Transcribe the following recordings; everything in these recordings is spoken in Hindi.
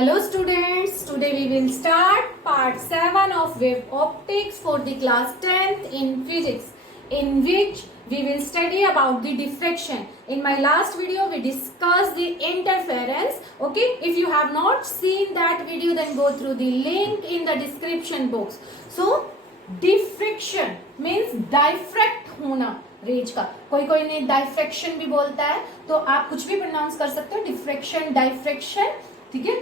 Hello students, today we will start part 7 of wave optics for the class 10th in physics, in which we will study about the diffraction. In my last video we discussed the interference. Okay, if you have not seen that video then go through the link in the description box. So diffraction means diffract होना रेज का, कोई ने डाइफ्रेक्शन भी बोलता है, तो आप कुछ भी प्रोनाउंस कर सकते हो, डिफ्रेक्शन, डाइफ्रेक्शन, ठीक है।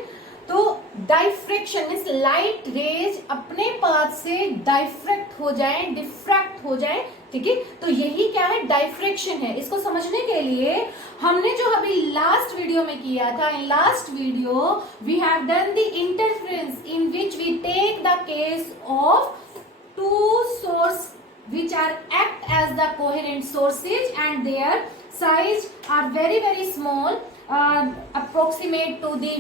तो डाइफ्रेक्शन मींस लाइट रेज अपने पाथ से डाइफ्रेक्ट हो जाए, डिफ्रैक्ट हो जाए, ठीक है। तो यही क्या है, डाइफ्रेक्शन है। इसको समझने के लिए हमने जो अभी लास्ट वीडियो में किया था, in last video we have done the interference in which we take the case of two source which are act as the coherent sources and their size are very small, approximate to the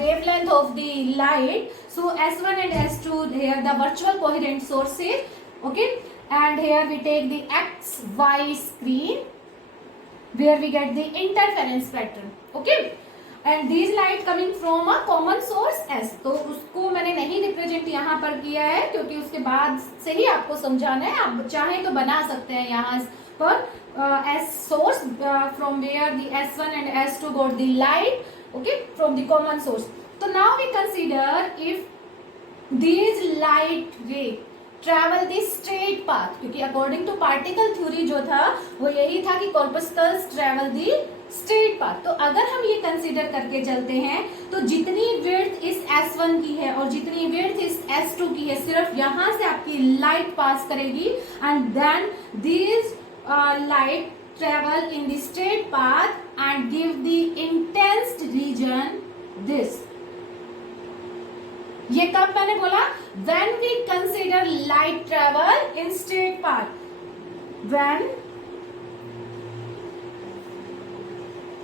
wavelength of the light. So S1 and S2 they are the virtual coherent sources, okay, and here we take the XY screen where we get the interference pattern, okay, and these light coming from a common source S. तो उसको मैंने नहीं रिप्रेजेंट यहाँ पर किया है क्योंकि उसके बाद से ही आपको समझाना है। आप चाहें तो बना सकते हैं यहाँ पर S source from where the S1 and S2 got the light, okay, from the common source. So now we consider if these light ray travel the straight path, क्योंकि अकॉर्डिंग टू पार्टिकल थ्योरी जो था वो यही था कि कॉर्पस्कल्स ट्रैवल दी स्ट्रेट पाथ। तो अगर हम ये कंसीडर करके चलते हैं तो जितनी विड्थ इस S1 की है और जितनी विड्थ इस S2 की है, सिर्फ यहां से आपकी लाइट पास करेगी and then this light travel in the straight path and give the intense region this. ये कब मैंने बोला, when we consider light travel in straight path, when,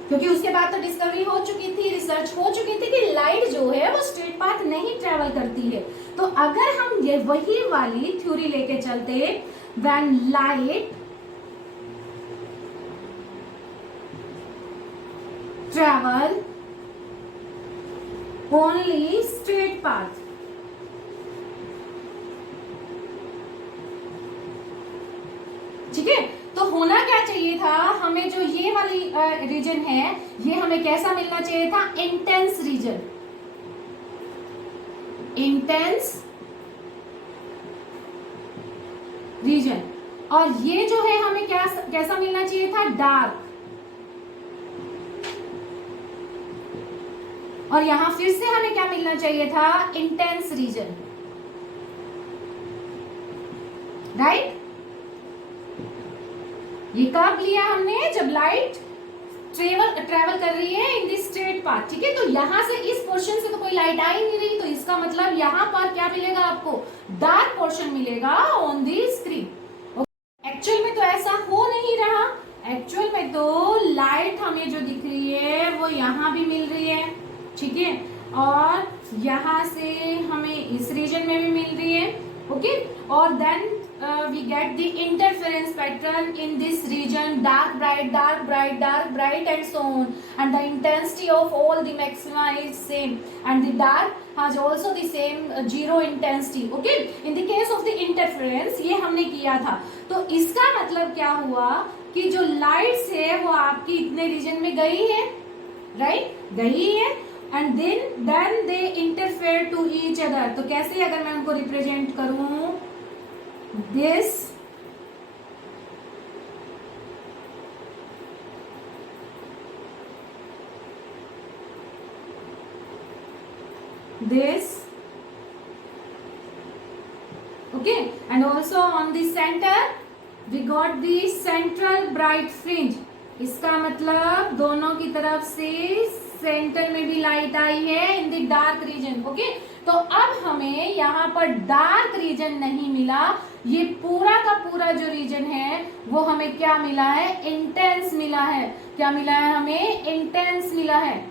क्योंकि उसके बाद तो डिस्कवरी हो चुकी थी, रिसर्च हो चुकी थी कि लाइट जो है वो स्ट्रेट पाथ नहीं ट्रेवल करती है। तो अगर हम ये वही वाली थ्योरी लेके चलते, when light travel only straight path, ठीक है। तो होना क्या चाहिए था, हमें जो ये वाली रीजन है ये हमें कैसा मिलना चाहिए था, इंटेंस रीजन, इंटेंस रीजन, और ये जो है हमें क्या कैसा मिलना चाहिए था, डार्क। और यहां फिर से हमें क्या मिलना चाहिए था, इंटेंस रीजन, राइट। ये कब लिया हमने, जब लाइट ट्रेवल कर रही है इन दिस स्ट्रेट पाथ, ठीक है। तो यहां से इस पोर्शन से तो कोई लाइट आ ही नहीं रही, तो इसका मतलब यहां पर क्या मिलेगा आपको, डार्क पोर्शन मिलेगा ऑन दी स्क्रीन। एक्चुअल में तो ऐसा हो नहीं रहा, एक्चुअल में तो लाइट हमें जो दिख रही है वो यहां भी मिल रही है, ठीक है, और यहां से हमें इस रीजन में भी मिल रही है, ओके, और then we get the interference pattern in this region, dark bright and so on, and the intensity of all the maxima is same and the dark has also the same zero intensity, okay। in the case of the interference ये हमने किया था, तो इसका मतलब क्या हुआ कि जो लाइट्स है वो आपकी इतने रीजन में गई है, राइट, गई है, and then they interfere to each other। तो कैसे अगर मैं उनको रिप्रेजेंट करूं, this okay, and also on the center we got the central bright fringe। इसका मतलब दोनों की तरफ से सेंटर में भी लाइट आई है in the dark region, okay. तो अब हमें यहाँ पर डार्क रीजन नहीं मिला, ये पूरा का पूरा जो रीजन है वो हमें क्या मिला है, इंटेंस मिला है। क्या मिला है हमें, इंटेंस मिला है,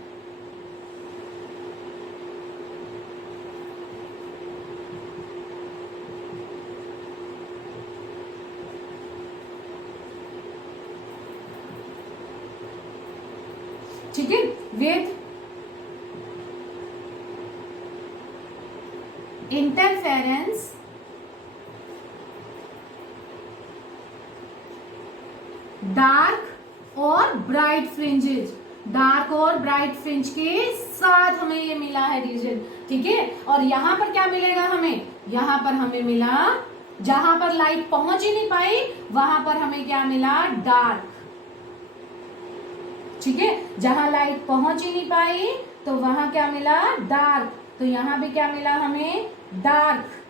ठीक है, विद इंटरफेरेंस डार्क और ब्राइट फ्रिंजेस, डार्क और ब्राइट फ्रिंज के साथ हमें ये मिला है रीजन, ठीक है। और यहां पर क्या मिलेगा हमें, यहां पर हमें मिला, जहां पर लाइट पहुंच ही नहीं पाई वहां पर हमें क्या मिला, डार्क, ठीक है। जहां लाइट पहुंच ही नहीं पाई तो वहां क्या मिला, डार्क। तो यहां भी क्या मिला हमें, डार्क।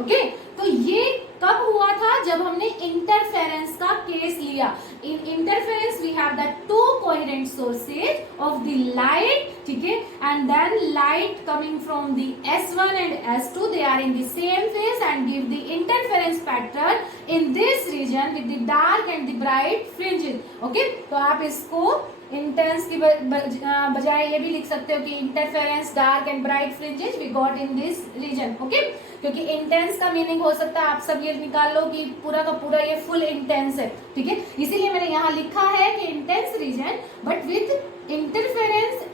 ओके, तो ये कब हुआ था, जब हमने इंटरफेरेंस का केस लिया। In interference we have the two coherent sources of the light, ठीक है, and then light coming from the S1 and S2, they are in the same phase and give the interference pattern in this region with the dark and the bright fringes. Okay, तो आप इसको इंटेंस की बजाय ये भी लिख सकते हो कि interference dark and bright fringes we got in this region. Okay, क्योंकि इंटेंस का मीनिंग हो सकता है, आप सब ये निकाल लो कि पूरा का पूरा ये फुल इंटेंस है, ठीक है। इसीलिए मैंने यहाँ लिखा है कि intense region but with interference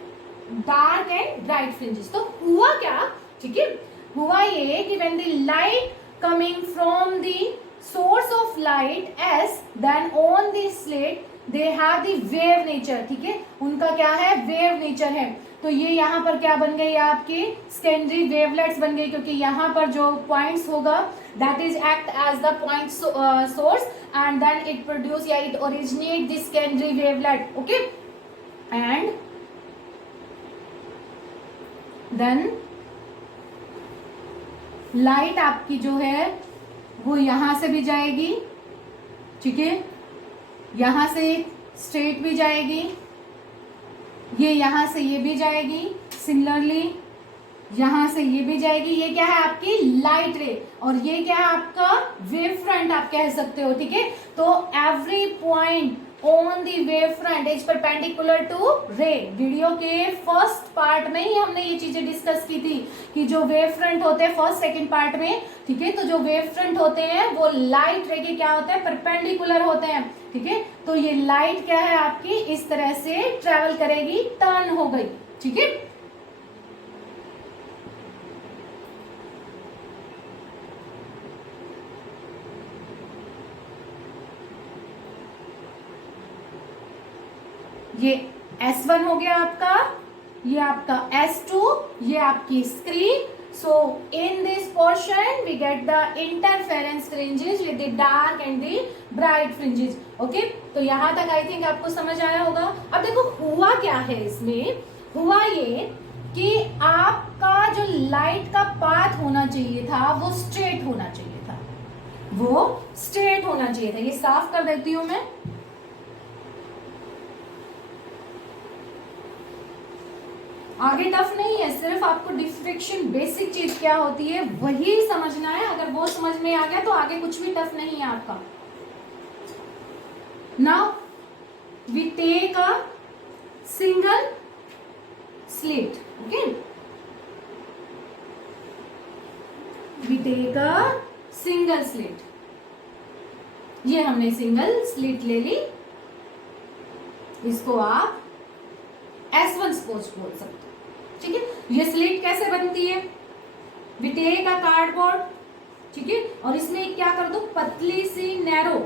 dark and bright fringes. तो हुआ क्या, ठीक है, हुआ ये कि when the light coming from the source of light S, then on the slit they have the wave nature, ठीक है, उनका क्या है, वेव नेचर है। तो ये यहाँ पर क्या बन गई, आपकी सेकेंडरी वेवलेट्स बन गई, क्योंकि यहाँ पर जो पॉइंट्स होगा that is act as the point source and then it produce या it originate the secondary wavelet. Okay, and then light आपकी जो है वो यहां से भी जाएगी, ठीक है, यहां से स्ट्रेट भी जाएगी, ये यहां से ये भी जाएगी, सिमिलरली यहां से ये भी जाएगी। ये क्या है, आपकी लाइट रे, और ये क्या है, आपका वेव फ्रंट आप कह सकते हो, ठीक है। तो every point on the wave front is perpendicular to ray. Video के फर्स्ट पार्ट में ही हमने ये चीजें डिस्कस की थी कि जो वेव फ्रंट होते हैं फर्स्ट सेकंड पार्ट में, ठीक है, तो जो वेव फ्रंट होते हैं वो लाइट रे के क्या होते हैं, परपेंडिकुलर होते हैं, ठीक है। तो ये लाइट क्या है आपकी, इस तरह से ट्रेवल करेगी, टर्न हो गई, ठीक है। ये S1 हो गया आपका, ये आपका S2, ये आपकी screen. So in this portion we get the interference fringes with the dark and the bright fringes. Okay, तो यहां तक आई थिंक आपको समझ आया होगा। अब देखो हुआ क्या है, इसमें हुआ ये कि आपका जो लाइट का पाथ होना चाहिए था वो स्ट्रेट होना चाहिए था, वो स्ट्रेट होना चाहिए था। ये साफ कर देती हूं मैं। आगे टफ नहीं है, सिर्फ आपको डिफ्रेक्शन बेसिक चीज क्या होती है वही समझना है। अगर वो समझ में आ गया तो आगे कुछ भी टफ नहीं है आपका। Now we take a single slit, okay, we take a single slit. ये हमने सिंगल स्लिट ले ली, इसको आप S1 सपोज बोल सकते हो, ठीक है। ये स्लिट कैसे बनती है, वी टेक अ कार्डबोर्ड, ठीक है, और इसमें क्या कर दो, पतली सी नैरो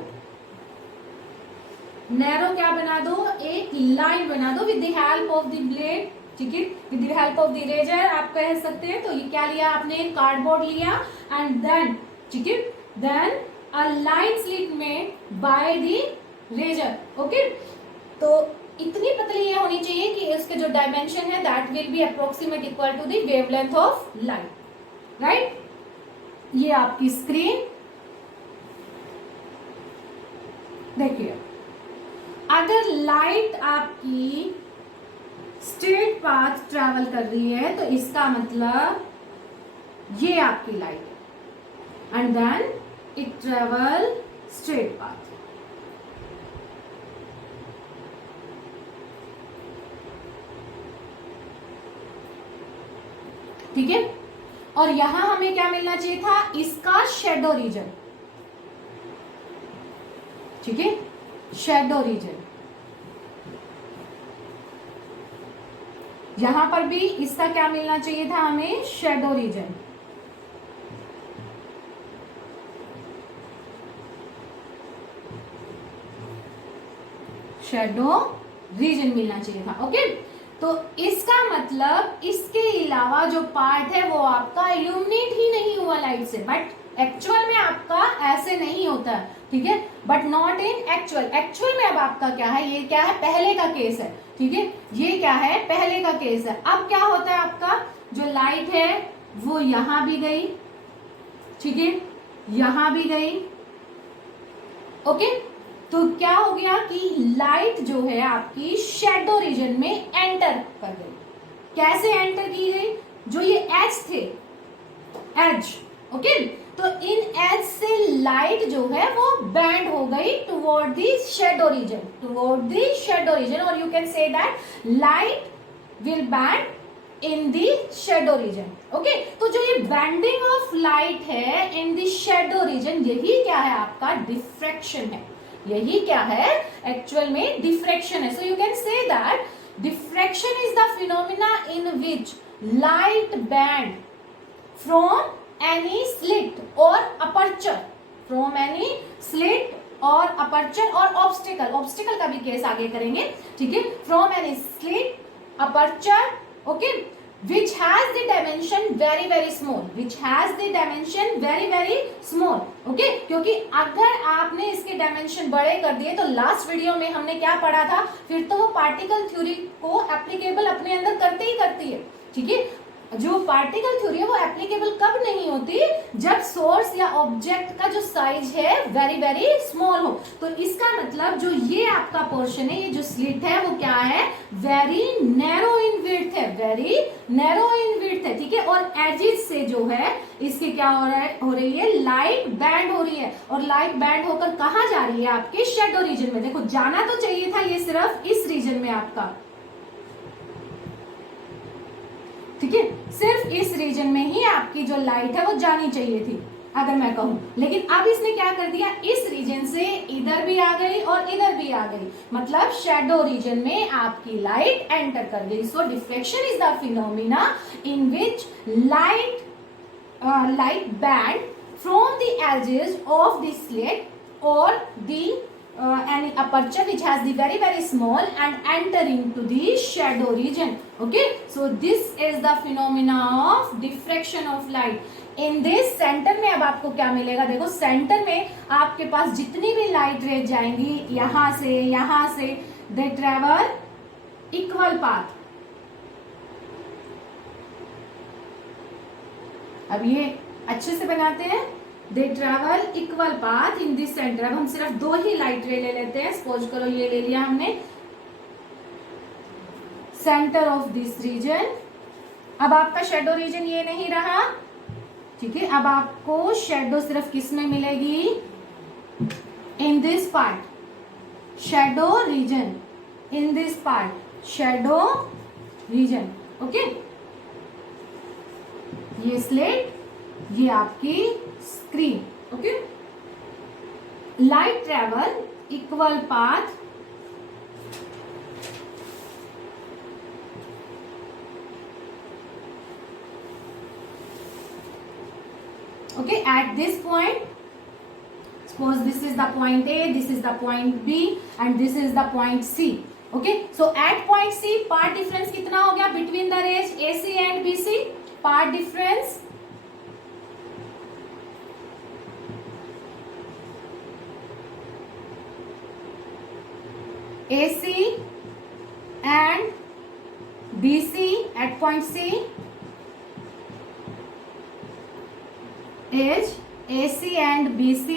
क्या बना दो, एक लाइन बना दो with the help of the blade, ठीक है, with the help of the eraser आप कह सकते हैं। तो ये क्या लिया आपने, कार्डबोर्ड लिया एंड देन, ठीक है, then a line slit made by the razor. Okay, तो इतनी पतली ये होनी चाहिए कि इसके जो डायमेंशन है that will be approximate equal to the wavelength of light, right. ये आपकी स्क्रीन देखिए, अगर लाइट आपकी स्ट्रेट पाथ ट्रैवल कर रही है तो इसका मतलब ये आपकी लाइट है and then it travel straight path. ठीक है, और यहां हमें क्या मिलना चाहिए था, इसका शेडो रीजन, ठीक है, शेडो रीजन। यहां पर भी इसका क्या मिलना चाहिए था हमें, शेडो रीजन। शेडो रीजन मिलना चाहिए था। ओके, तो इसका मतलब इसके अलावा जो पार्ट है वो आपका इल्यूमिनेट ही नहीं हुआ लाइट से, बट एक्चुअल में आपका ऐसे नहीं होता है, ठीक है, but not in actual. Actual में अब आपका क्या है, ये क्या है, पहले का केस है, ठीक है, ये क्या है, पहले का केस है। अब क्या होता है, आपका जो लाइट है वो यहां भी गई, ठीक है, यहां भी गई। ओके, तो क्या हो गया कि लाइट जो है आपकी शेडो रीजन में एंटर कर गई। कैसे एंटर की गई, जो ये एज थे, एज, ओके, तो इन एज से लाइट जो है वो बैंड हो गई toward the shadow region, toward the shadow region, और you can say that light will bend in the shadow region. Okay, तो जो ये बैंडिंग ऑफ लाइट है इन द शेडो रीजन, यही क्या है, आपका डिफ्रैक्शन है। यही क्या है, एक्चुअल में डिफ्रैक्शन है। So you can say that diffraction is the phenomena in which light bend from any slit और अपर्चर, फ्रॉम एनी स्लिट और अपर्चर और ऑब्स्टिकल, ऑब्स्टिकल का भी केस आगे करेंगे, ठीक है, from any slit, aperture, okay, which has the dimension very very small, which has the dimension very very small, okay, क्योंकि अगर आपने इसके डायमेंशन बड़े कर दिए तो लास्ट वीडियो में हमने क्या पढ़ा था, फिर तो वो पार्टिकल थ्योरी को एप्लीकेबल अपने अंदर करते ही करती है, ठीक है। जो पार्टिकल थ्योरी है वो एप्लीकेबल कब नहीं होती, जब सोर्स या ऑब्जेक्ट का जो साइज है वेरी वेरी स्मॉल हो। तो इसका मतलब जो ये आपका पोर्शन है, ये जो स्लिट है वो क्या है, वेरी नैरो इन विड्थ है, वेरी नैरो इन विड्थ है, ठीक है, और एजिस से जो है इसके क्या हो रहा है, हो रही है, लाइट बैंड हो रही है, और लाइट बैंड होकर कहाँ जा रही है, आपके शेडो रीजन में। देखो जाना तो चाहिए था ये सिर्फ इस रीजन में आपका, ठीक है, सिर्फ इस रीजन में ही आपकी जो लाइट है वो जानी चाहिए थी अगर मैं कहूं, लेकिन अब इसने क्या कर दिया, इस रीजन से इधर भी आ गई और इधर भी आ गई, मतलब शेडो रीजन में आपकी लाइट एंटर कर गई। So diffraction is the phenomena in which light bend from the edges of the slit or the any aperture which has the very very small and enter into the shadow region. Okay, so this is the phenomena of diffraction of light. In this center में अब आपको क्या मिलेगा, देखो सेंटर में आपके पास जितनी भी लाइट रेज जाएंगी यहां से they travel equal path. अब ये अच्छे से बनाते हैं, they travel equal path in this centre. अब हम सिर्फ दो ही लाइट रे ले लेते हैं, सपोज करो ये ले लिया हमने, सेंटर ऑफ दिस रीजन। अब आपका शेडो रीजन ये नहीं रहा, ठीक है, अब आपको शेडो सिर्फ किस में मिलेगी, in this part, shadow reason, in this part shadow region. Okay, ये स्लेट, ये आपकी screen. Okay, light travel equal path okay at this point, suppose this is the point A, this is the point B and this is the point C. Okay, so at point C part difference कितना हो गया between the rays AC and BC, part difference AC and BC at point C is AC and BC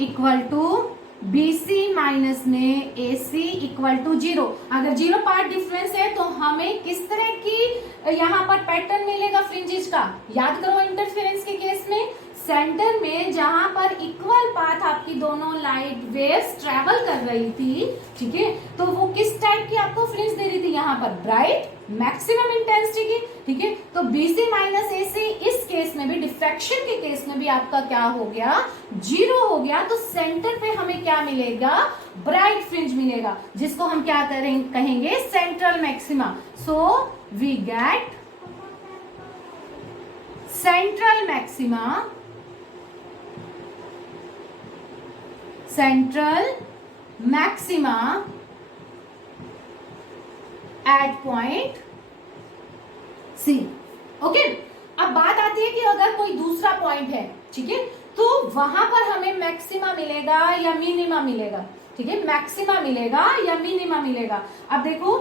equal to BC minus में AC इक्वल टू 0। अगर 0 पार्ट डिफरेंस है तो हमें किस तरह की यहाँ पर पैटर्न मिलेगा फ्रिंजेस का, याद करो इंटरफेरेंस के केस में सेंटर में जहां पर इक्वल पाथ आपकी दोनों लाइट वेव्स ट्रेवल कर रही थी, ठीक है, तो वो किस टाइप की आपको फ्रिंज दे रही थी, यहाँ पर ब्राइट मैक्सिमम इंटेंसिटी की, ठीक है। तो BC माइनस AC इस केस में भी, डिफ्रैक्शन के केस में भी आपका क्या हो गया, 0 हो गया। तो सेंटर पे हमें क्या मिलेगा, ब्राइट फ्रिंज मिलेगा, जिसको हम क्या कहेंगे, central maxima. So we get central maxima, central maxima at point C। ओके, अब बात आती है कि अगर कोई दूसरा पॉइंट है, ठीक है, तो वहां पर हमें मैक्सिमा मिलेगा या मिनिमा मिलेगा, ठीक है, मैक्सिमा मिलेगा या मिनिमा मिलेगा। अब देखो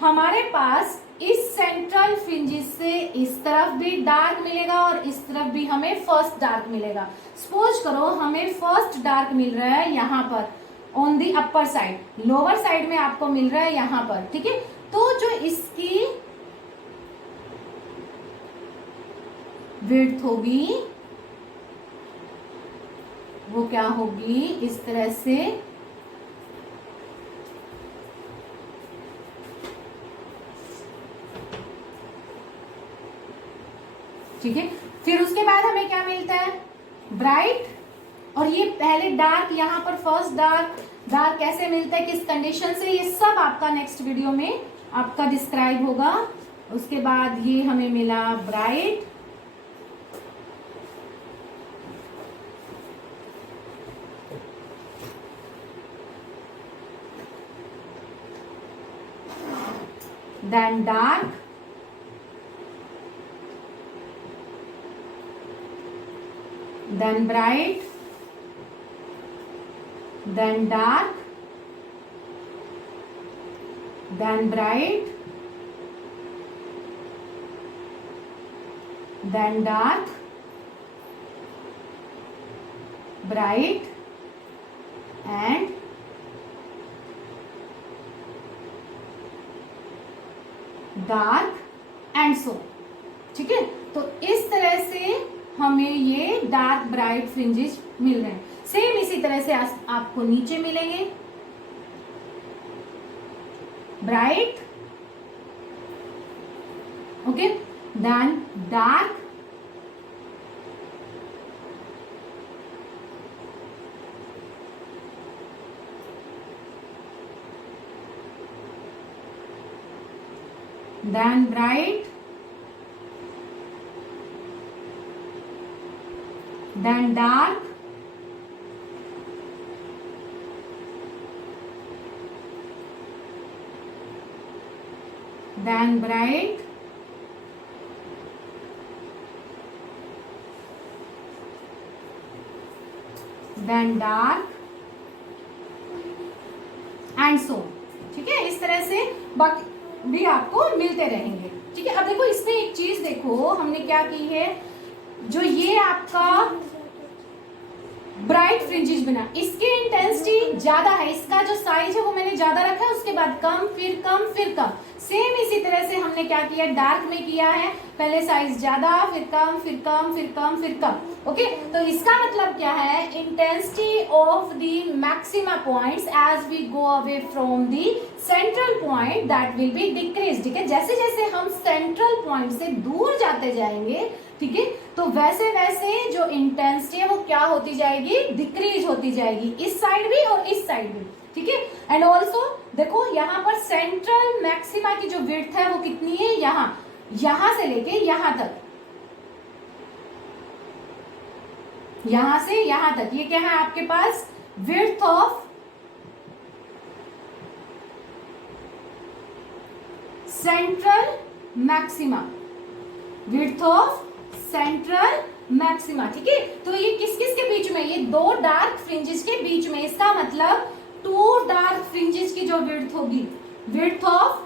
हमारे पास इस सेंट्रल फ्रिंजेस से इस तरफ भी डार्क मिलेगा और इस तरफ भी हमें फर्स्ट डार्क मिलेगा। सपोज करो हमें फर्स्ट डार्क मिल रहा है यहाँ पर on the upper side, lower side में आपको मिल रहा है यहाँ पर, ठीक है। तो जो इसकी विड्थ होगी वो क्या होगी, इस तरह से, ठीक है। फिर उसके बाद हमें क्या मिलता है, ब्राइट, और ये पहले डार्क, यहाँ पर फर्स्ट डार्क, डार्क कैसे मिलता है, किस कंडीशन से, ये सब आपका नेक्स्ट वीडियो में आपका डिस्क्राइब होगा। उसके बाद ये हमें मिला bright, then dark, then bright, then dark, then bright, then dark, bright and dark and so, ठीक है। तो इस तरह से हमें ये डार्क ब्राइट फ्रिंजेस मिल रहे हैं। सेम इसी तरह से आपको नीचे मिलेंगे, bright, okay, then dark, then bright, then dark, then bright, then dark and so, ठीक है। इस तरह से बाकी भी आपको मिलते रहेंगे, ठीक है। अब देखो इसमें एक चीज देखो हमने क्या की है, जो ये आपका ब्राइट फ्रिंजेस बना, इसकी इंटेंसिटी ज्यादा है, इसका जो साइज है वो मैंने ज्यादा रखा है, उसके बाद कम, फिर कम, फिर कम। सेम इसी तरह से हमने क्या किया, डार्क में किया है, पहले साइज ज्यादा, फिर कम, फिर कम, फिर कम, फिर कम। ओके, तो इसका मतलब क्या है, intensity of the maxima points as we go away from the central point that will be decrease, ठीक है। जैसे जैसे हम सेंट्रल पॉइंट से दूर जाते जाएंगे, ठीक है, तो वैसे वैसे जो इंटेंसिटी है वो क्या होती जाएगी, डिक्रीज होती जाएगी, इस साइड भी और इस साइड भी, ठीक है। एंड ऑल्सो देखो यहाँ पर सेंट्रल मैक्सिमा की जो विड्थ है वो कितनी है, यहां से लेके यहां तक, यहां से यहां तक, ये क्या है आपके पास, width of central maxima, width of central maxima, ठीक है। तो ये किस किस के बीच में, ये दो डार्क फ्रिंजेस के बीच में, इसका मतलब टू डार्क फ्रिंजेस की जो विड्थ होगी, width of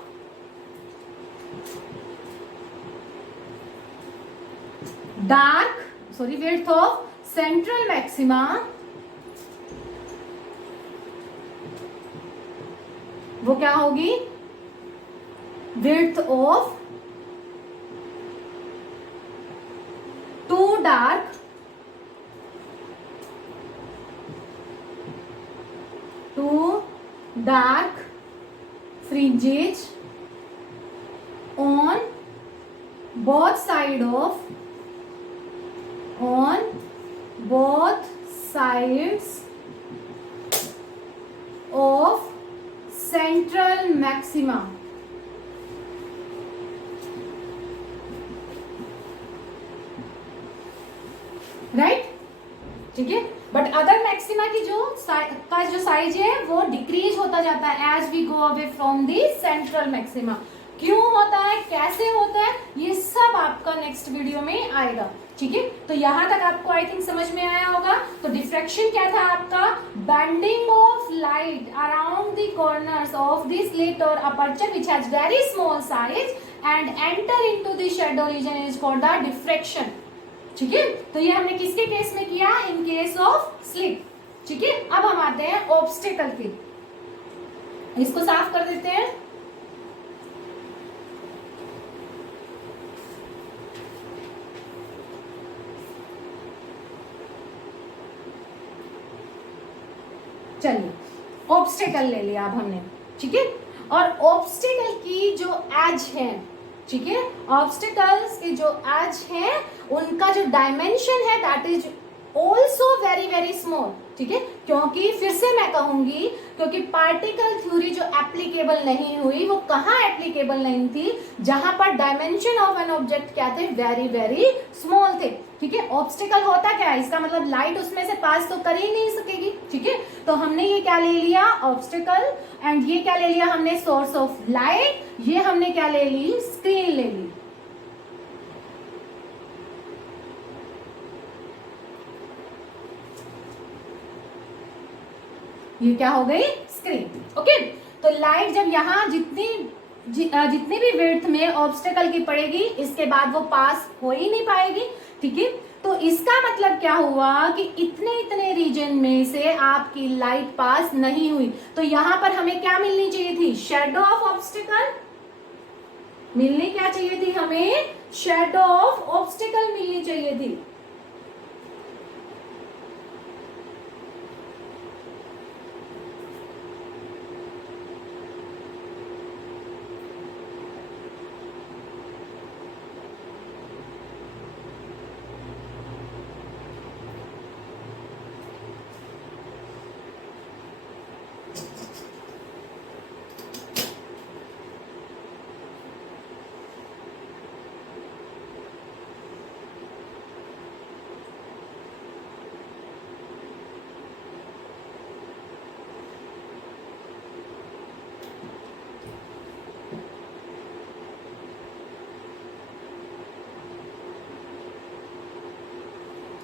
dark, sorry, width of central maxima वो क्या होगी, width of two dark, two dark fringes on both sides of central maxima. Right, ठीक है. बट अदर मैक्सिमा की जो साइज है वो डिक्रीज होता जाता है as we go away from the central maxima. क्यों होता है, कैसे होता है, ये सब आपका नेक्स्ट वीडियो में आएगा. ठीक है, तो यहां तक आपको आई थिंक समझ में आया होगा. तो डिफ्रैक्शन क्या था आपका, bending of light around the corners of the slit और aperture which has very small size and enter into the shadow region is for the diffraction. ठीक है, तो ये हमने किसके केस में किया, इन केस ऑफ स्लिट. ठीक है, अब हम आते हैं ऑब्स्टेकल के. इसको साफ कर देते हैं. चलिए, ऑब्स्टेकल ले लिया अब हमने. ठीक है, और ऑब्स्टेकल की जो एज है, ठीक है, ऑब्स्टेकल्स के जो एज है उनका जो डायमेंशन है that is also very very small. ठीक है, क्योंकि फिर से मैं कहूंगी, क्योंकि पार्टिकल थ्योरी जो एप्लीकेबल नहीं हुई वो कहाँ एप्लीकेबल नहीं थी, जहां पर डायमेंशन ऑफ एन ऑब्जेक्ट क्या थे, वेरी वेरी स्मॉल थे. ठीक है, ऑब्स्टेकल होता क्या है, इसका मतलब लाइट उसमें से पास तो कर ही नहीं सकेगी. ठीक है, तो हमने ये क्या ले लिया, ऑब्स्टेकल, एंड ये क्या ले लिया हमने, सोर्स ऑफ लाइट. ये हमने क्या ले ली, स्क्रीन ले ली. ये क्या हो गई, स्क्रीन. ओके, तो लाइट जब यहाँ जितनी भी विड्थ में ऑब्स्टेकल की पड़ेगी, इसके बाद वो पास हो ही नहीं पाएगी. ठीक है, तो इसका मतलब क्या हुआ कि इतने रीजन में से आपकी लाइट पास नहीं हुई. तो यहां पर हमें क्या मिलनी चाहिए थी, शेडो ऑफ ऑब्स्टेकल. मिलनी क्या चाहिए थी हमें, शेडो ऑफ ऑब्स्टेकल मिलनी चाहिए थी.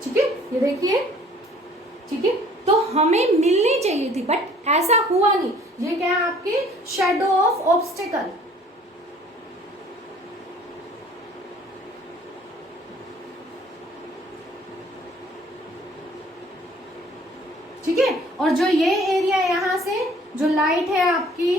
ठीक है, ये देखिए. ठीक है, तो हमें मिलनी चाहिए थी बट ऐसा हुआ नहीं. ये क्या है आपके शेडो ऑफ ऑब्स्टेकल. ठीक है, और जो ये एरिया यहां से जो लाइट है आपकी,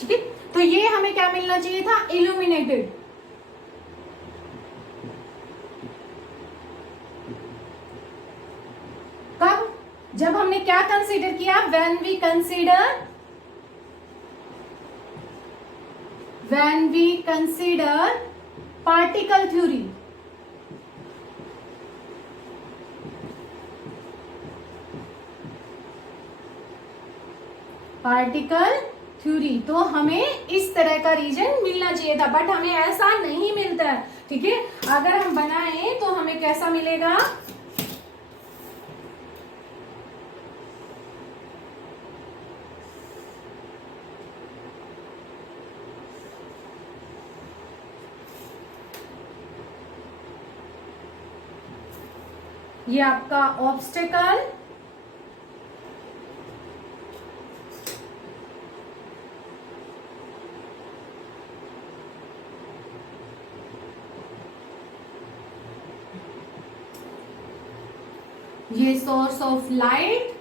ठीक है, तो ये हमें क्या मिलना चाहिए था, इल्यूमिनेटेड. कब, जब हमने क्या कंसीडर किया, when we consider particle theory. Particle theory, तो हमें इस तरह का रीजन मिलना चाहिए था बट हमें ऐसा नहीं मिलता है. ठीक है, अगर हम बनाएं तो हमें कैसा मिलेगा, ये आपका ऑब्स्टेकल, ये सोर्स ऑफ लाइट,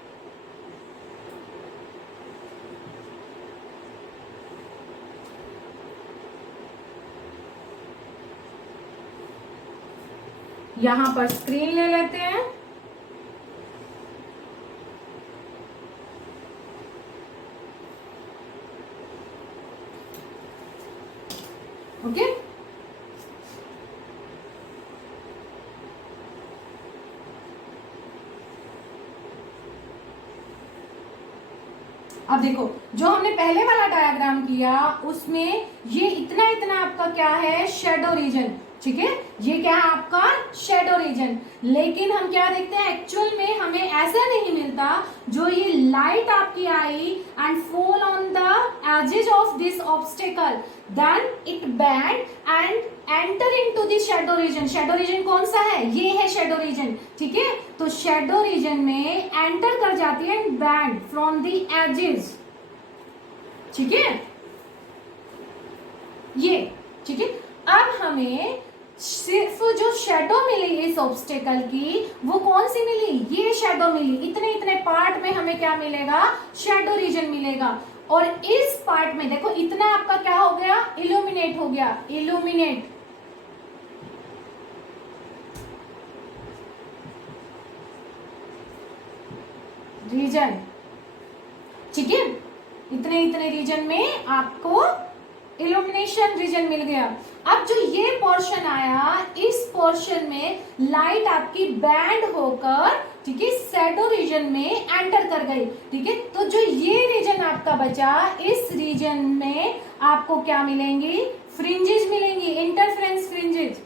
यहां पर स्क्रीन ले लेते हैं, ओके। अब देखो जो हमने पहले वाला डायग्राम किया उसमें ये इतना इतना आपका क्या है, शेडो रीजन, ठीक है, ये क्या है आपका शेडो रीजन। लेकिन हम क्या देखते हैं, एक्चुअल में हमें ऐसा नहीं मिलता। जो ये लाइट आपकी आई and fall on the edges of this obstacle, then it bend and enter into the shadow region. Shadow region कौन सा है, ये है शेडो रीजन, ठीक है। तो शेडो रीजन में एंटर कर जाती है बैंड फ्रॉम द एजेस, ठीक है, ये ठीक है। अब हमें सिर्फ जो शेडो मिली इस ऑब्स्टेकल की, वो कौन सी मिली, ये शेडो मिली। इतने इतने पार्ट में हमें क्या मिलेगा, शेडो रीजन मिलेगा। और इस पार्ट में देखो इतना आपका क्या हो गया, इल्यूमिनेट हो गया, इल्यूमिनेट, रीजन, ठीक है। इतने इतने रीजन में आपको इल्यूमिनेशन रीजन मिल गया। अब जो ये पोर्शन आया, इस पोर्शन में लाइट आपकी बैंड होकर, ठीक है, शैडो रीजन में एंटर कर गई, ठीक है। तो जो ये रीजन आपका बचा, इस रीजन में आपको क्या मिलेंगी, फ्रिंजेस मिलेंगी, इंटरफेरेंस फ्रिंजेस।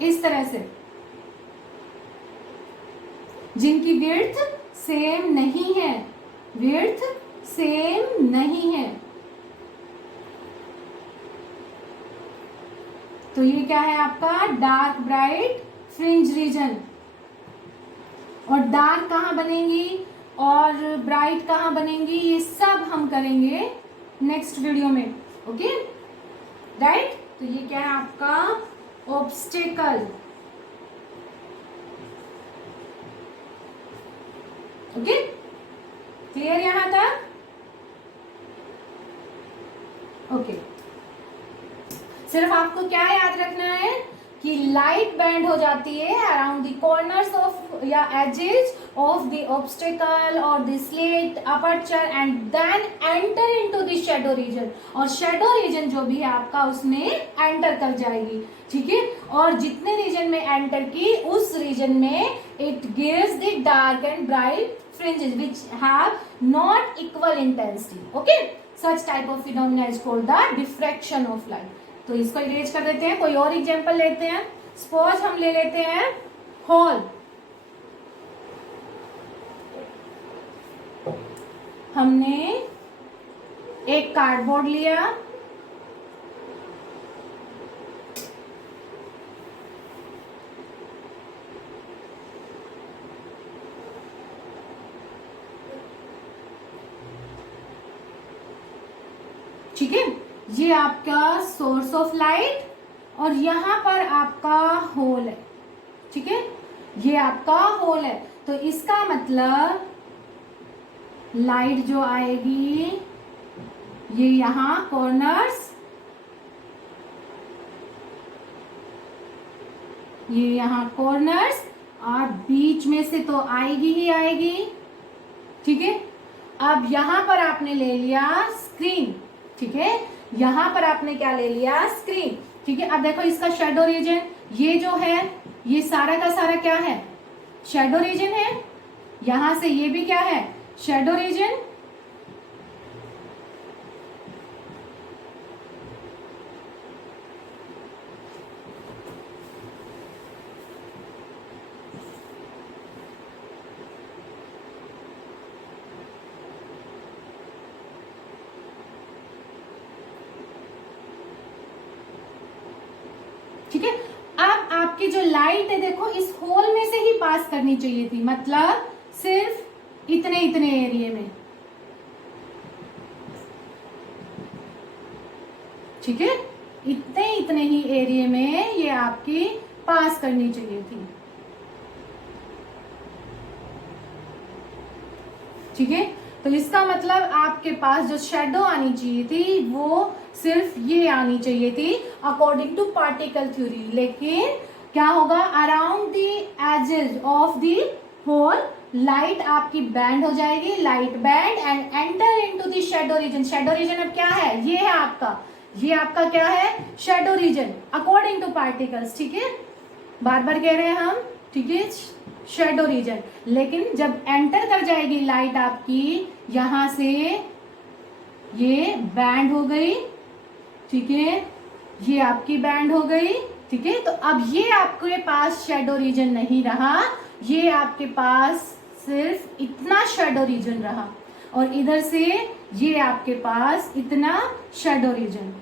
इस तरह से, जिनकी विड्थ सेम नहीं है, विड्थ सेम नहीं है, तो ये क्या है आपका डार्क ब्राइट फ्रिंज रीजन। और डार्क कहां बनेंगी और ब्राइट कहां बनेंगी, ये सब हम करेंगे नेक्स्ट वीडियो में, ओके, राइट। तो ये क्या है आपका ऑब्स्टेकल, ओके, क्लियर यहां तक, ओके। सिर्फ आपको क्या याद रखना है कि लाइट बैंड हो जाती है अराउंड द कॉर्नर्स ऑफ या एजेस ऑफ द ऑब्स्टेकल और the slit aperture and then enter into the shadow region. और शैडो रीजन जो भी है आपका उसमें एंटर कर जाएगी, ठीक है। और जितने रीजन में एंटर की, उस रीजन में it gives the dark and bright fringes which have not equal intensity, okay, such type of phenomena is called the diffraction of light। तो इसको इरेज कर देते हैं, कोई और एग्जांपल लेते हैं। सपोज हम ले लेते हैं हॉल, हमने एक कार्डबोर्ड लिया, ठीक है, ये आपका सोर्स ऑफ लाइट और यहां पर आपका होल है, ठीक है, ये आपका होल है। तो इसका मतलब लाइट जो आएगी ये यहां कॉर्नर्स, ये यहां कॉर्नर्स और बीच में से तो आएगी ही आएगी, ठीक है। अब यहां पर आपने ले लिया स्क्रीन, ठीक है, यहां पर आपने क्या ले लिया, स्क्रीन, ठीक है। अब देखो इसका शैडो रीजन, ये जो है ये सारा का सारा क्या है, शैडो रीजन है। यहां से ये भी क्या है, शैडो रीजन, आपकी जो लाइट है देखो इस होल में से ही पास करनी चाहिए थी, मतलब सिर्फ इतने इतने एरिया में, ठीक है, इतने इतने ही एरिया में ये आपकी पास करनी चाहिए थी, ठीक है। तो इसका मतलब आपके पास जो शेडो आनी चाहिए थी वो सिर्फ ये आनी चाहिए थी अकॉर्डिंग टू पार्टिकल थ्योरी। लेकिन क्या होगा, around the edges of the hole light आपकी बैंड हो जाएगी, light bend, and enter into the shadow region. Shadow region अब क्या है, ये है आपका, ये आपका क्या है, shadow reason according two particles, ठीक है, बार बार कह रहे हैं हम, ठीक है, शेडो रीजन। लेकिन जब एंटर कर जाएगी लाइट आपकी यहां से, ये बैंड हो गई, ठीक है, ये आपकी बैंड हो गई, ठीक है। तो अब ये आपके पास शेडो रीजन नहीं रहा, ये आपके पास सिर्फ इतना शेडो रीजन रहा, और इधर से ये आपके पास इतना शेडो रीजन,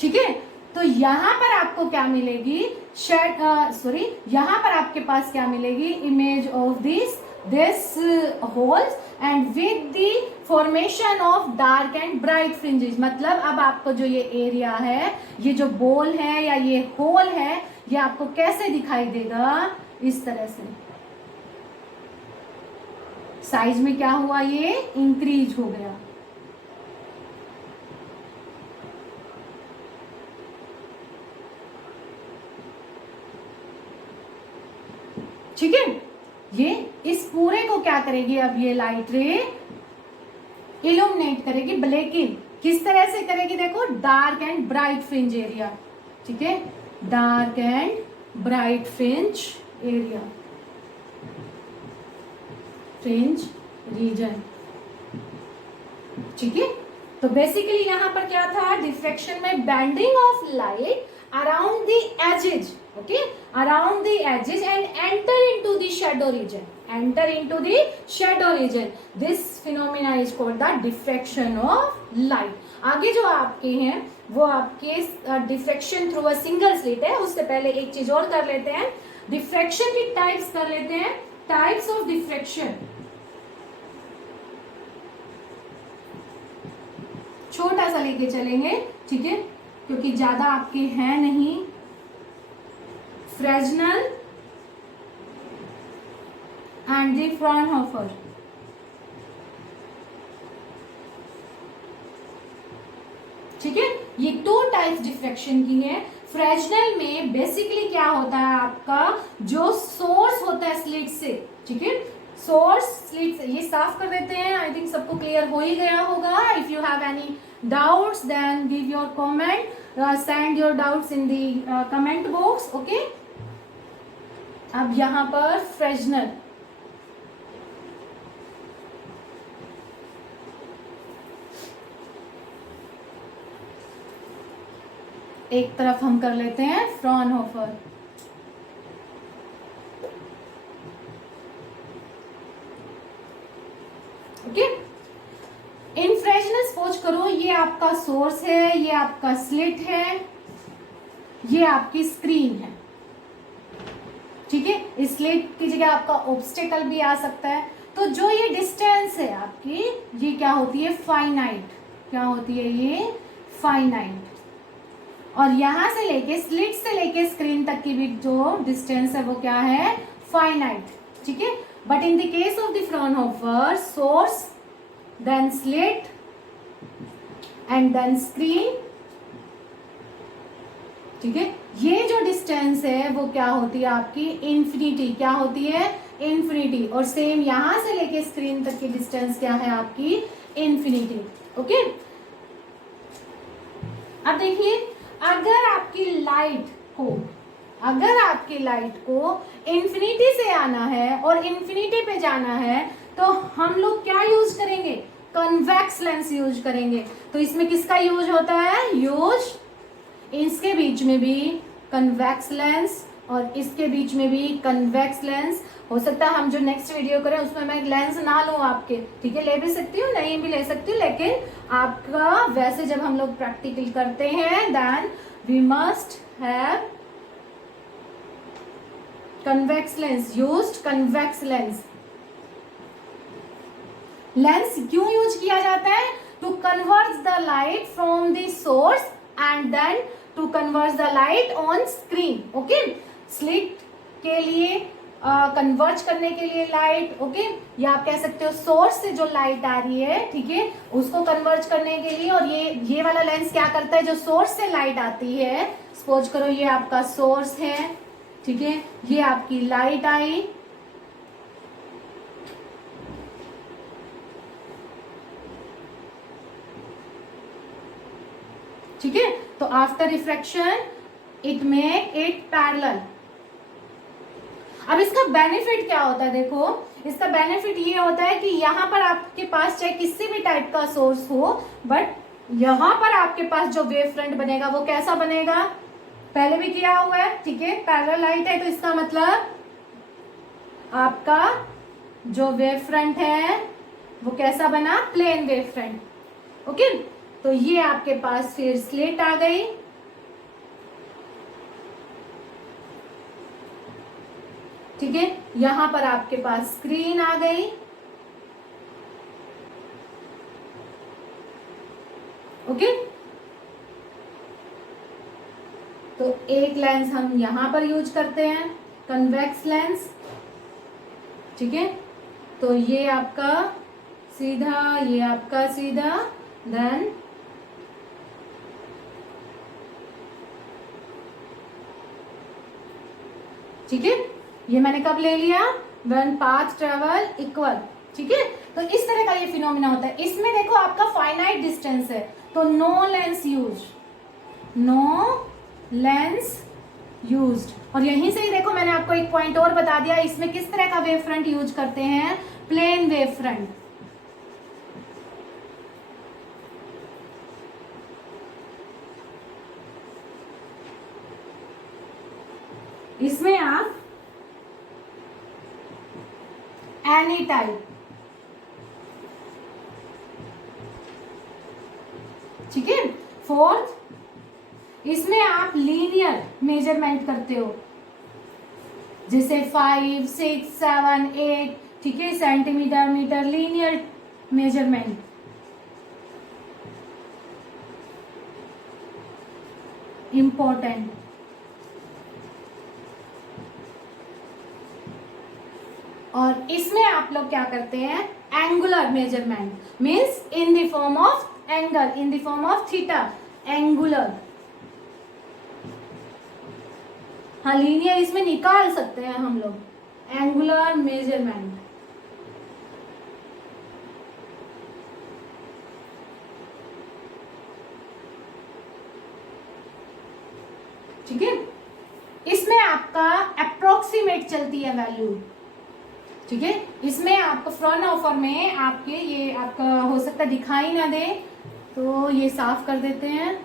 ठीक है। तो यहां पर आपको क्या मिलेगी, यहां पर आपके पास क्या मिलेगी, image of this holes and with the formation of dark and bright fringes. मतलब अब आपको जो ये एरिया है, ये जो बॉल है या ये होल है, ये आपको कैसे दिखाई देगा, इस तरह से साइज में क्या हुआ, ये इंक्रीज हो गया, ठीक है। ये इस पूरे को क्या करेगी, अब ये लाइट रे इल्यूमिनेट करेगी, लेकिन किस तरह से करेगी, देखो, dark and bright fringe area, ठीक है, dark and bright fringe area, fringe region, ठीक है। तो बेसिकली यहां पर क्या था, डिफ्रेक्शन में bending of light around the edges, okay, around the edges and enter into the shadow region, enter into the shadow region. This phenomena is called the diffraction of light. आगे जो आपके हैं वो आपके diffraction through a single slit है। उससे पहले एक चीज और कर लेते हैं, डिफ्रेक्शन की टाइप्स कर लेते हैं, टाइप्स ऑफ डिफ्रेक्शन। छोटा सा लेके चलेंगे, ठीक है, क्योंकि ज्यादा आपके हैं नहीं। फ्रेजनल एंड द फ्राउनहोफर, ठीक है, ये दो टाइप्स डिफ्रेक्शन की है। फ्रेजनल में बेसिकली क्या होता है, आपका जो सोर्स होता है स्लिट से, ठीक है, सोर्स स्लिट से, ये साफ कर देते हैं, आई थिंक सबको क्लियर हो ही गया होगा। If you have any doubts then give your comment, send your doubts in the comment box, okay। अब यहां पर फ्रेजनल, एक तरफ हम कर लेते हैं फ्राउनहोफर, ओके। इन फ्रेजनल सपोज करो ये आपका सोर्स है, ये आपका स्लिट है, ये आपकी स्क्रीन है, ठीक है। इस स्लिट की जगह आपका ऑब्स्टेकल भी आ सकता है। तो जो ये डिस्टेंस है आपकी, ये क्या होती है, फाइनाइट, क्या होती है ये, फाइनाइट। और यहां से लेके स्लिट से लेके स्क्रीन तक की भी जो डिस्टेंस है वो क्या है, फाइनाइट, ठीक है। But in the case of the Fraunhofer, source then slit and then screen, ठीक है, ये जो डिस्टेंस है वो क्या होती है आपकी, इंफिनिटी, क्या होती है, इंफिनिटी। और सेम यहां से लेके स्क्रीन तक की डिस्टेंस क्या है आपकी, इंफिनिटी, ओके। अब देखिए, अगर आपकी लाइट को इंफिनिटी से आना है और इंफिनिटी पे जाना है, तो हम लोग क्या यूज करेंगे, कन्वेक्स लेंस यूज करेंगे। तो इसमें किसका यूज होता है, इसके बीच में भी कन्वेक्स लेंस और इसके बीच में भी कन्वेक्स लेंस। हो सकता है हम जो नेक्स्ट वीडियो करें उसमें मैं लेंस ना लूं आपके, ठीक है, ले भी सकती हूँ, नहीं भी ले सकती हूँ, लेकिन आपका वैसे जब हम लोग प्रैक्टिकल करते हैं then we must have convex lens, used convex lens. Lens क्यों यूज किया जाता है? To convert the light from the source and then to convert the light on screen. Okay, slit के लिए कन्वर्ज करने के लिए लाइट. ओके, या आप कह सकते हो सोर्स से जो लाइट आ रही है, ठीक है, उसको कन्वर्ज करने के लिए. और ये वाला लेंस क्या करता है? जो सोर्स से लाइट आती है, सपोज करो ये आपका सोर्स है, ठीक है, ये आपकी लाइट आई, ठीक है, तो after refraction it make it parallel. अब इसका बेनिफिट क्या होता है? देखो, इसका बेनिफिट ये होता है कि यहां पर आपके पास चाहे किसी भी टाइप का सोर्स हो, बट यहां पर आपके पास जो वेव फ्रंट बनेगा वो कैसा बनेगा? पहले भी किया हुआ है, ठीक है, पैरेलल लाइट है, तो इसका मतलब आपका जो वेव फ्रंट है वो कैसा बना? Plane wave front. ओके, तो ये आपके पास फिर स्लिट आ गई, ठीक है, यहां पर आपके पास स्क्रीन आ गई. ओके, तो एक लेंस हम यहां पर यूज करते हैं, कन्वेक्स लेंस, ठीक है, तो ये आपका सीधा, ये आपका सीधा, देन ठीक है, ये मैंने कब ले लिया? When path travel equal. ठीक है, तो इस तरह का ये फिनोमिना होता है. इसमें देखो आपका फाइनाइट डिस्टेंस है, तो no lens use, no lens used. और यहीं से ही देखो मैंने आपको एक पॉइंट और बता दिया, इसमें किस तरह का वेव फ्रंट यूज करते हैं? Plane wave front. इसमें आप एनी टाइप, ठीक है. फोर्थ, इसमें आप लीनियर मेजरमेंट करते हो, जैसे 5, 6, 7, 8, ठीक है, centimetre, metre, linear measurement. Important. और इसमें आप लोग क्या करते हैं? Angular measurement, means in the form of angle, in the form of theta, angular. हाँ, लीनियर इसमें निकाल सकते हैं हम लोग, एंगुलर मेजरमेंट. ठीक है, इसमें आपका अप्रोक्सीमेट चलती है वैल्यू. ठीक है, इसमें आपको फ्रंट ऑफर में आपके ये आपका हो सकता है दिखाई ना दे, तो ये साफ कर देते हैं.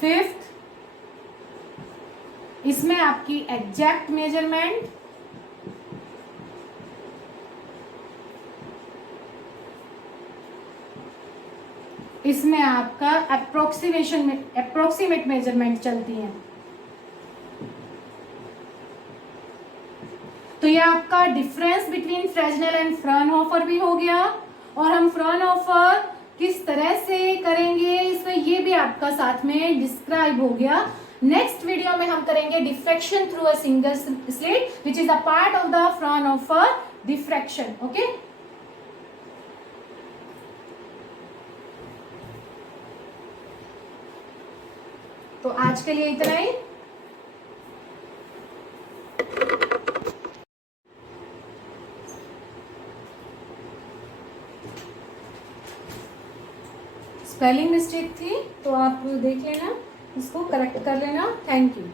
फिफ्थ, इसमें आपकी एग्जैक्ट मेजरमेंट. इसमें आपका अप्रोक्सीमेट मेजरमेंट चलती है. तो ये आपका difference between Fresnel and Fraunhofer भी हो गया. और हम फ्राउनहोफर किस तरह से करेंगे इसमें ये भी आपका साथ में डिस्क्राइब हो गया. नेक्स्ट वीडियो में हम करेंगे diffraction through a single slit which is a part of the Fraunhofer diffraction. Okay, तो आज के लिए इतना ही. स्पेलिंग मिस्टेक थी तो आप देख लेना, इसको करेक्ट कर लेना. Thank you.